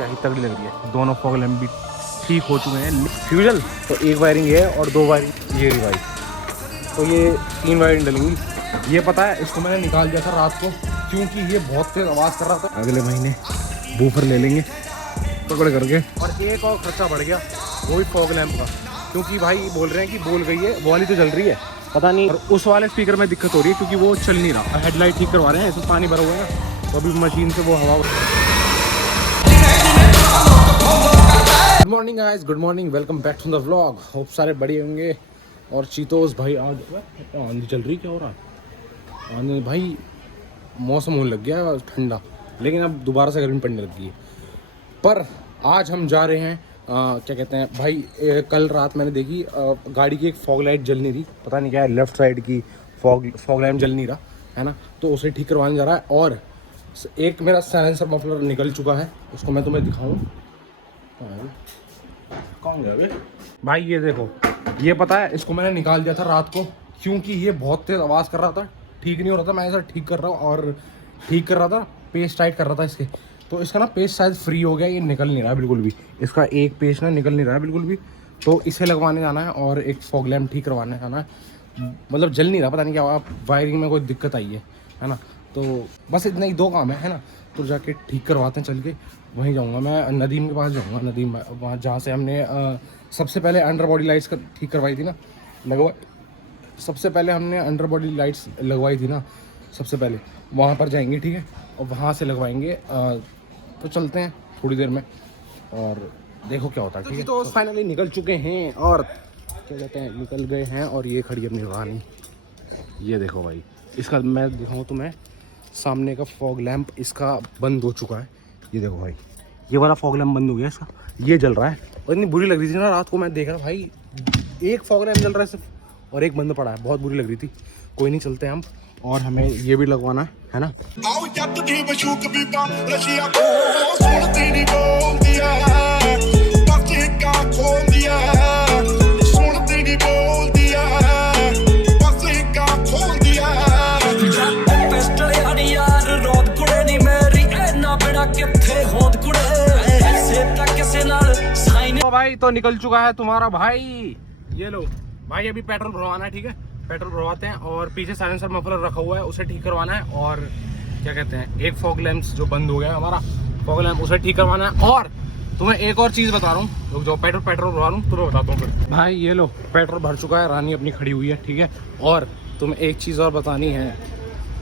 क्या ही तगड़ी लग रही है। दोनों फॉग लैंप भी ठीक हो चुके हैं। फ्यूजल तो एक वायरिंग है और 2 वायरिंग ये रिवाइज, तो ये 3 वायरिंग डलेंगी। ये पता है इसको मैंने निकाल दिया था रात को क्योंकि ये बहुत तेज आवाज़ कर रहा था। अगले महीने बूफर ले लेंगे पकड़ करके। और एक और खर्चा बढ़ गया वो भी फॉग लैंप का, क्योंकि भाई बोल रहे हैं कि बोल गई है वो वाली तो जल रही है, पता नहीं। और उस वाले स्पीकर में दिक्कत हो रही है क्योंकि वो चल नहीं रहा। हेडलाइट ठीक करवा रहे हैं, इसमें पानी भरा हुआ है ना, तो अभी मशीन से वो हवा। Good morning guys, good morning, welcome back to the vlog. Hope सारे बढ़िया होंगे। और चीतोस भाई आज आंधी चल रही, क्या हो रहा है? आंधी भाई मौसम होने लग गया ठंडा, लेकिन अब दोबारा से गर्मी पड़ने लग गई है। पर आज हम जा रहे हैं क्या कहते हैं भाई, कल रात मैंने देखी गाड़ी की एक फॉग लाइट जल नहीं रही, पता नहीं क्या है, लेफ्ट साइड की फॉग लाइट जल नहीं रहा है ना, तो उसे ठीक करवाने जा रहा है। और एक मेरा साइलेंसर मफलर निकल चुका है, उसको मैं तुम्हें दिखाऊं। कौन गया भाई? ये देखो, ये पता है इसको मैंने निकाल दिया था रात को क्योंकि ये बहुत तेज़ आवाज़ कर रहा था, ठीक नहीं हो रहा था। मैं ऐसा ठीक कर रहा हूँ और ठीक कर रहा था, पेस्ट टाइट कर रहा था इसके, तो इसका ना पेस्ट शायद फ्री हो गया, ये निकल नहीं रहा है बिल्कुल भी। इसका एक पेस्ट ना निकल नहीं रहा है बिल्कुल भी, तो इसे लगवाने जाना है और एक फॉग लैम्प ठीक करवाने जाना है। मतलब जल नहीं रहा, पता नहीं क्या हुआ, वायरिंग में कोई दिक्कत आई है ना। तो बस इतना ही 2 काम है ना, तो जाके ठीक करवाते हैं चल के। वहीं जाऊँगा मैं, नदीम के पास जाऊँगा। नदीम वहाँ जहाँ से हमने सबसे पहले अंडर बॉडी लाइट्स ठीक करवाई थी ना, सबसे पहले हमने अंडर बॉडी लाइट्स लगवाई थी ना, सबसे पहले वहाँ पर जाएंगे, ठीक है, और वहाँ से लगवाएंगे। तो चलते हैं थोड़ी देर में और देखो क्या होता है, ठीक है। तो फाइनली निकल चुके हैं और क्या कहते हैं, निकल गए हैं। और ये खड़ी अपनी रानी, ये देखो भाई, इसका मैं दिखाऊँ तुम्हें, सामने का फॉग लैंप इसका बंद हो चुका है। ये देखो भाई, ये वाला फॉग लैंप बंद हो गया इसका, ये जल रहा है। और इतनी बुरी लग रही थी ना रात को, मैं देख रहा भाई एक फॉग लैंप जल रहा है सिर्फ और एक बंद पड़ा है, बहुत बुरी लग रही थी। कोई नहीं, चलते हैं हम, और हमें ये भी लगवाना है ना। तो भाई तो निकल चुका है तुम्हारा भाई, ये लो भाई, अभी पेट्रोल भरवाना है, ठीक है, पेट्रोल भरवाते हैं। और पीछे साइलेंसर मफलर रखा हुआ है, उसे ठीक करवाना है। और क्या कहते हैं, एक फॉग लैंप जो बंद हो गया है हमारा फॉग लैंप, उसे ठीक करवाना है। और तुम्हें एक और चीज़ बता रहा हूँ, जो पेट्रोल भरवा लूँ तुम्हें बताता हूँ फिर। भाई ये लो पेट्रोल भर चुका है, रानी अपनी खड़ी हुई है, ठीक है। और तुम्हें एक चीज़ और बतानी है,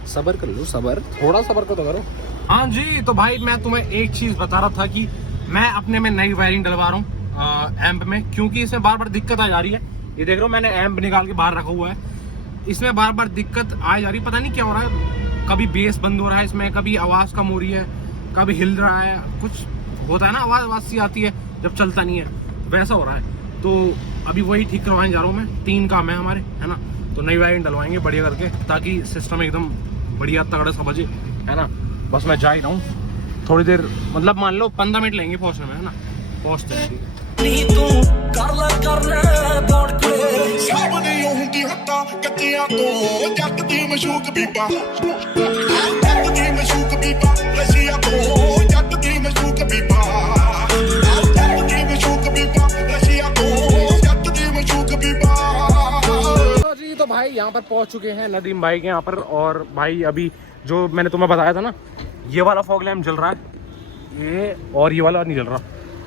सब्र कर लो, सब्र, थोड़ा सब्र तो करो। हाँ जी, तो भाई मैं तुम्हें एक चीज़ बता रहा था कि मैं अपने में नई वायरिंग डलवा रहा हूँ एम्प में, क्योंकि इसमें बार बार दिक्कत आ जा रही है। ये देख रहे हो, मैंने एम्प निकाल के बाहर रखा हुआ है, इसमें बार बार दिक्कत आ जा रही है, पता नहीं क्या हो रहा है। कभी बेस बंद हो रहा है इसमें, कभी आवाज़ कम हो रही है, कभी हिल रहा है, कुछ होता है ना, आवाज़ सी आती है जब चलता नहीं है, वैसा हो रहा है। तो अभी वही ठीक करवाने जा रहा हूँ मैं। 3 काम है हमारे, है ना, तो नई वायरिंग डलवाएंगे बढ़िया करके, ताकि सिस्टम एकदम बढ़िया तगड़ा सा बजे, है ना। बस मैं जा ही रहा हूँ थोड़ी देर, मतलब मान लो 15 मिनट लेंगे पहुँचने में, है ना, पहुँचते हैं। तो भाई यहाँ पर पहुँच चुके हैं नदीम भाई के यहाँ पर। और भाई अभी जो मैंने तुम्हें बताया था ना, ये वाला फॉग लैंप जल रहा है, ये, और ये वाला नहीं जल रहा।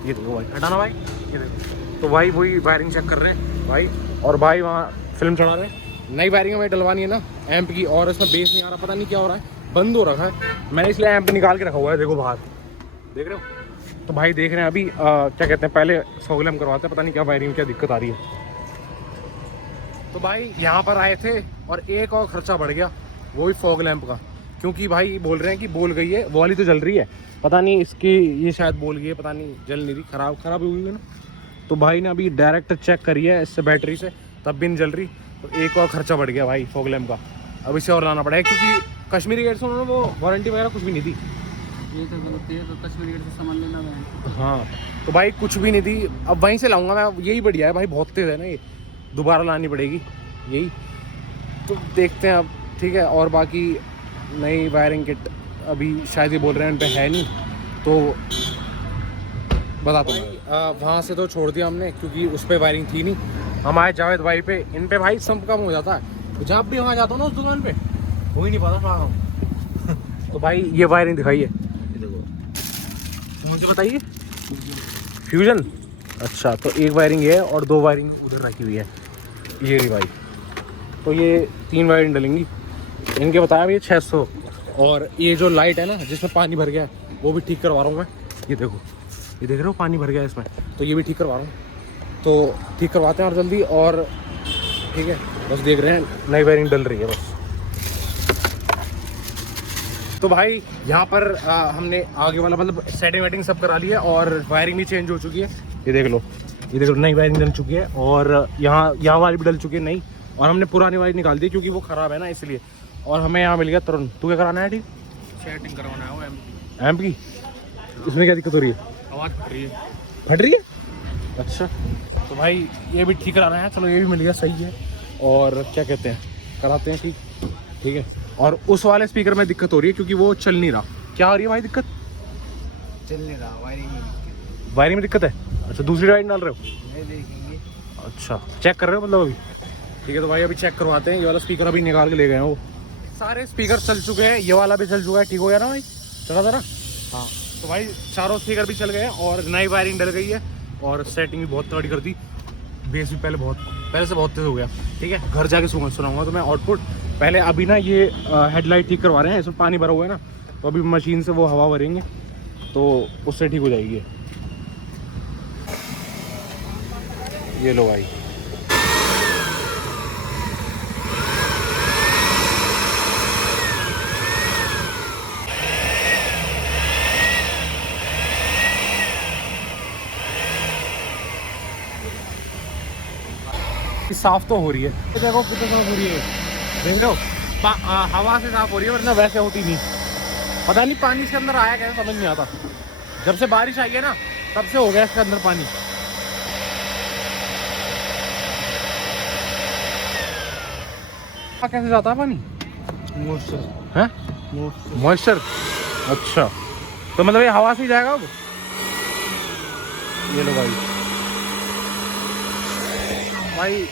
ये देखो भाई, हटाना भाई, ये देखो। तो भाई वही वायरिंग चेक कर रहे हैं भाई, और भाई वहाँ फिल्म चढ़ा रहे हैं। नई वायरिंग हमें डलवानी है ना एम्प की, और इसमें बेस नहीं आ रहा, पता नहीं क्या हो रहा है, बंद हो रखा है। मैंने इसलिए एम्प निकाल के रखा हुआ है, देखो बाहर, देख रहे हो। तो भाई देख रहे हैं अभी क्या कहते हैं, पहले फॉग लैंप करवाते हैं, पता नहीं क्या वायरिंग में क्या दिक्कत आ रही है। तो भाई यहाँ पर आए थे और एक और खर्चा बढ़ गया, वो भी फॉग लैंप का, क्योंकि भाई बोल रहे हैं कि बोल गई है, वो वाली तो जल रही है, पता नहीं इसकी, ये शायद बोल गई है, पता नहीं जल नहीं रही, खराब हुई है ना। तो भाई ने अभी डायरेक्ट चेक करी है इससे बैटरी से, तब भी नहीं जल रही। तो एक और खर्चा बढ़ गया भाई फॉग लैंप का, अब इसे और लाना पड़ेगा, क्योंकि कश्मीरी गेट से उन्होंने वो वारंटी वगैरह कुछ भी नहीं थी। ये तो गलती है, तो कश्मीरी गेट से सामान लेना है। हाँ, तो भाई कुछ भी नहीं थी, अब वहीं से लाऊंगा मैं, यही बढ़िया है भाई, बहुत तेज़ है ना ये, दोबारा लानी पड़ेगी यही। तो देखते हैं अब, ठीक है। और बाकी नई वायरिंग किट अभी शायद ये बोल रहे हैं उन पर है नहीं, तो बताता हूँ। वहाँ से तो छोड़ दिया हमने क्योंकि उस पर वायरिंग थी नहीं। हम आए जावेद भाई पे, इन पे भाई सब कम हो जाता है। तो जब भी वहाँ जाता हूँ ना उस दुकान पे, हो ही नहीं पाता कहाँ हूँ। तो भाई ये वायरिंग दिखाइए, देखो कौन सी बताइए, फ्यूजन। अच्छा, तो एक वायरिंग ये है और 2 वायरिंग उधर रखी हुई है, ये रही भाई। तो ये 3 वायरिंग डलेंगी, इनके बताया ये 600। और ये जो लाइट है ना जिसमें पानी भर गया है, वो भी ठीक करवा रहा हूँ मैं। ये देखो, ये देख रहे हो पानी भर गया है इसमें, तो ये भी ठीक करवा रहा हूँ। तो ठीक करवाते हैं और जल्दी, और ठीक है बस देख रहे हैं नई वायरिंग डल रही है बस। तो भाई यहाँ पर हमने आगे वाला मतलब सेटिंग वेटिंग सब करा लिया और वायरिंग भी चेंज हो चुकी है। ये देख लो, ये देख लो नई वायरिंग डल चुकी है, और यहाँ वाली भी डल चुकी है नई, और हमने पुरानी वायरिंग निकाल दी क्योंकि वो ख़राब है ना इसलिए। और हमें यहाँ मिल गया तुरंत। तू क्या कराना है? ठीक, सेटिंग करवाना है वो एम्प की। इसमें क्या दिक्कत हो रही है? आवाज़ फट रही है। फट रही है? अच्छा, तो भाई ये भी ठीक कराना है। चलो ये भी मिल गया, सही है। और क्या कहते हैं, कराते हैं ठीक, ठीक है। और उस वाले स्पीकर में दिक्कत हो रही है क्योंकि वो चल नहीं रहा। क्या हो रही है भाई दिक्कत? चल नहीं रहा, वायरिंग में दिक्कत है। अच्छा, दूसरी वायरिंग डाल रहे हो? नहीं देखेंगे। अच्छा, चेक कर रहे हो मतलब अभी? ठीक है, तो भाई अभी चेक करवाते हैं। ये वाला स्पीकर अभी निकाल के ले गए हैं वो। सारे स्पीकर चल चुके हैं, ये वाला भी चल चुका है। ठीक हो गया ना भाई? चला था ना? हाँ। तो भाई चारों स्पीकर भी चल गए हैं और नई वायरिंग डल गई है और सेटिंग भी बहुत तगड़ी कर दी। बेस भी पहले से बहुत तेज हो गया। ठीक है, घर जाके सुनाऊंगा तो मैं आउटपुट। पहले अभी ना ये हेडलाइट ठीक करवा रहे हैं, इसमें पानी भरा हुआ है ना, तो अभी मशीन से वो हवा भरेंगे तो उससे ठीक हो जाएगी। ये लो भाई, साफ तो हो रही है। देखो कितनी साफ हो रही है, देख रहे हो? हवा से साफ हो रही है, वरना वैसे होती नहीं। पता नहीं पानी इसके अंदर आया कैसे, समझ नहीं आता। जब से बारिश आई है ना तब से हो गया इसके अंदर पानी। कैसे जाता है पानी? मॉइस्चर है, मॉइस्चर। अच्छा, तो मतलब ये हवा से ही जाएगा अब। ये लो भाई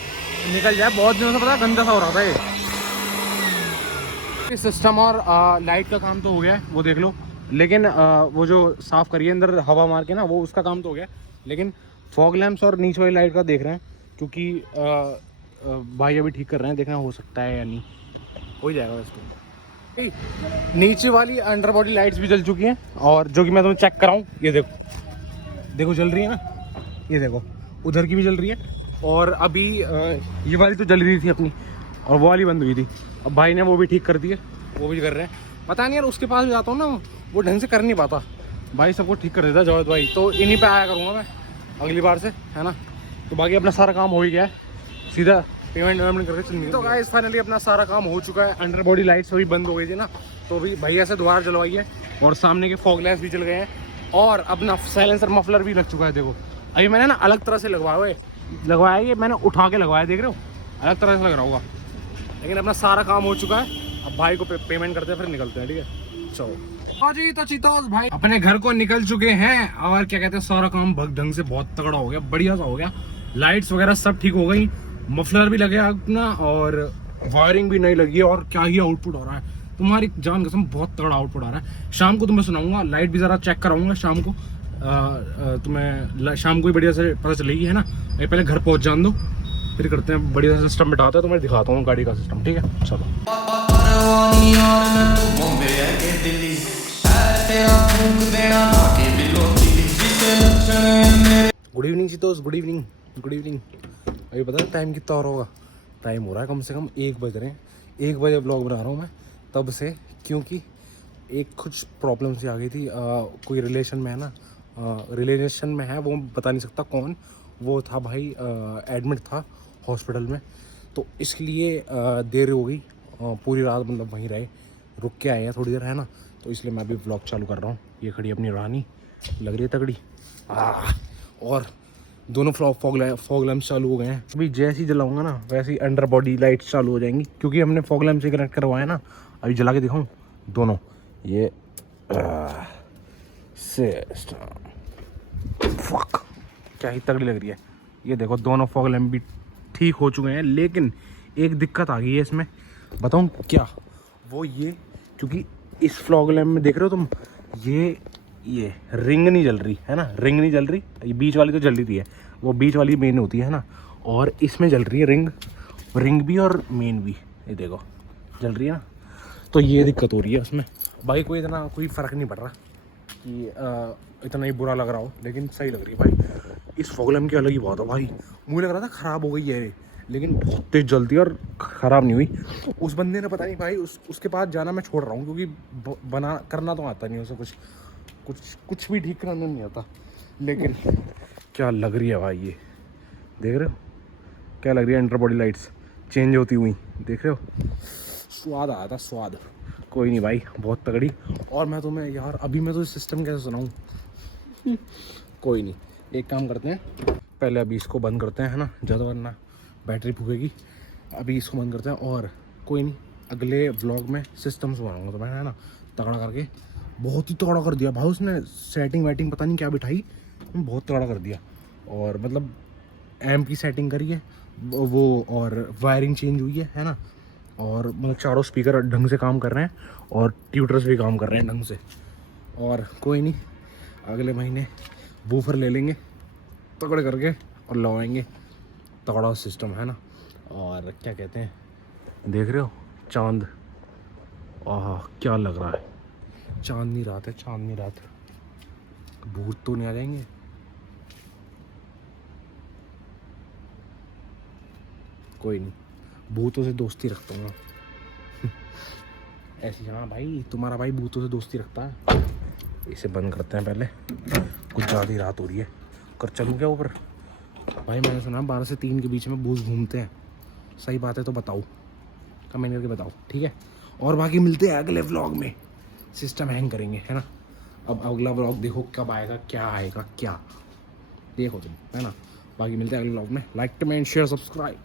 निकल जाए, बहुत दिनों से पता गंदा सा हो रहा था ये सिस्टम। और लाइट का काम तो हो गया है, वो देख लो। लेकिन वो जो साफ़ करिए अंदर हवा मार के ना, वो उसका काम तो हो गया। लेकिन फॉग लैंप्स और नीचे वाली लाइट का देख रहे हैं, क्योंकि भाई अभी ठीक कर रहे हैं, देखना हो सकता है या नहीं। हो जाएगा इसको। नीचे वाली अंडर बॉडी लाइट्स भी जल चुकी हैं, और जो कि मैं तुम्हें चेक कराऊँ, ये देखो, देखो जल रही है ना, ये देखो उधर की भी जल रही है। और अभी ये वाली तो जल रही थी अपनी, और वो वाली बंद हुई थी। अब भाई ने वो भी ठीक कर दी है, वो भी कर रहे हैं। पता नहीं यार, उसके पास भी जाता हूँ ना, वो ढंग से कर नहीं पाता। भाई सबको ठीक कर देता जावेद भाई, तो इन्हीं पे आया करूँगा मैं अगली बार से, है ना। तो बाकी अपना सारा काम हो ही गया है, सीधा पेमेंट वेमेंट करके चल। तो गाइस फाइनली अपना सारा काम हो चुका है। अंडर बॉडी लाइट्स अभी बंद हो गई थी ना, तो अभी भैया से दोबारा जलवाई है, और सामने के फॉग लैंप्स भी चल गए हैं, और अपना साइलेंसर मफलर भी लग चुका है। देखो अभी मैंने ना अलग तरह से लगवाया, ये मैंने उठा के लगवाया, देख रहे हो, अलग तरह से लग रहा होगा। लेकिन अपना सारा काम हो चुका है। अब भाई को पेमेंट करते हैं, फिर निकलते हैं, ठीक है। चलो हाँ जी, तो चीताज भाई अपने घर को निकल चुके हैं, और क्या कहते हैं, सारा काम भग ढंग से बहुत तगड़ा हो गया, बढ़िया सा हो गया। लाइट्स वगैरह सब ठीक हो गई, मफलर भी लगे अपना, और वायरिंग भी नहीं लगी है, और क्या ही आउटपुट हो रहा है, तुम्हारी जान कसम बहुत तगड़ा आउटपुट आ रहा है। शाम को तुम्हें सुनाऊंगा, लाइट भी ज़रा चेक कराऊंगा शाम को। तुम्हें शाम को ही बढ़िया से पता चलेगी, है ना। ये पहले घर पहुंच जान दो, फिर करते हैं बढ़िया सा सिस्टम बिठाते हैं, तो मैं दिखाता हूँ गाड़ी का सिस्टम, ठीक है। चलो गुड इवनिंग दोस्त, गुड इवनिंग, गुड इवनिंग। अभी पता है टाइम कितना और होगा? टाइम हो रहा है कम से कम 1 बज रहे हैं। 1 बजे व्लॉग बना रहा हूँ मैं तब से, क्योंकि एक कुछ प्रॉब्लम सी आ गई थी। कोई रिलेशन में है ना, रिलेशन में है, वो बता नहीं सकता कौन, वो था भाई, एडमिट था हॉस्पिटल में, तो इसलिए देर हो गई। पूरी रात मतलब वहीं रहे, रुक के आए हैं थोड़ी देर, है ना। तो इसलिए मैं अभी व्लॉग चालू कर रहा हूँ। ये खड़ी अपनी रानी, लग रही है तगड़ी। और दोनों फॉग लैम्प चालू हो गए हैं। अभी जैसे ही जलाऊंगा ना, वैसे ही अंडर बॉडी लाइट्स चालू हो जाएंगी, क्योंकि हमने फॉग लैम्प से कनेक्ट करवाया ना। अभी जला के दिखाऊँ दोनों, ये सिस्टम फक, क्या ही तगड़ी लग रही है। ये देखो दोनों फॉग लैम्प भी ठीक हो चुके हैं, लेकिन एक दिक्कत आ गई है इसमें, बताऊं क्या? वो ये, क्योंकि इस फॉग लैम्प में देख रहे हो तुम, ये रिंग नहीं जल रही है ना, रिंग नहीं जल रही, ये बीच वाली तो जल रही है, वो बीच वाली मेन होती है ना, और इसमें जल रही है रिंग भी और मेन भी, ये देखो जल रही है ना। तो ये दिक्कत हो रही है उसमें। भाई कोई फ़र्क नहीं पड़ रहा कि इतना ही बुरा लग रहा हो, लेकिन सही लग रही है भाई। इस फॉग लैम्प की अलग ही बात है भाई, मुझे लग रहा था ख़राब हो गई है ये, लेकिन बहुत तेज़ जलती है और ख़राब नहीं हुई। उस बंदे ने पता नहीं भाई, उसके पास जाना मैं छोड़ रहा हूँ, क्योंकि करना तो आता नहीं उसे, कुछ भी ठीक करना नहीं आता। लेकिन क्या लग रही है भाई, ये देख रहे हो क्या लग रही है, अंडर बॉडी लाइट्स चेंज होती हुई, देख रहे हो, स्वाद आया था स्वाद। कोई नहीं भाई, बहुत तगड़ी। और मैं तुम्हें यार अभी मैं तो सिस्टम कैसे सुनाऊँ कोई नहीं, एक काम करते हैं, पहले अभी इसको बंद करते हैं, है ना, ज़्यादा वरना बैटरी फूकेगी। अभी इसको बंद करते हैं, और कोई नहीं, अगले व्लॉग में सिस्टम सुनाऊँगा तो मैं, है ना, तगड़ा करके। बहुत ही तगड़ा कर दिया भाई उसने, सेटिंग वेटिंग पता नहीं क्या बिठाई, बहुत तगड़ा कर दिया। और मतलब एम्प की सेटिंग करी है वो, और वायरिंग चेंज हुई है ना, और मतलब चारों स्पीकर ढंग से काम कर रहे हैं, और ट्यूटर्स भी काम कर रहे हैं ढंग से। और कोई नहीं, अगले महीने बूफर ले लेंगे तगड़े करके और लगाएंगे तगड़ा सिस्टम, है ना। और क्या कहते हैं, देख रहे हो चांद, आह क्या लग रहा है, चांदनी रात है, चांदनी रात। भूत तो नहीं आ जाएंगे? कोई नहीं, भूतों से दोस्ती रखता हूँ मैं ऐसी। हाँ भाई, तुम्हारा भाई भूतों से दोस्ती रखता है। इसे बंद करते हैं पहले, कुछ ज़्यादा ही रात हो रही है। कर चलूँ क्या ऊपर? भाई मैंने सुना 12 से 3 के बीच में भूत घूमते हैं, सही बात है तो बताओ, कमेंट करके बताओ, ठीक है। और बाकी मिलते हैं अगले व्लॉग में, सिस्टम हैंग करेंगे, है ना। अब अगला व्लॉग देखो कब आएगा, क्या आएगा, क्या देखो तुम, है ना। बाकी मिलते हैं अगले व्लॉग में। Like comment share subscribe.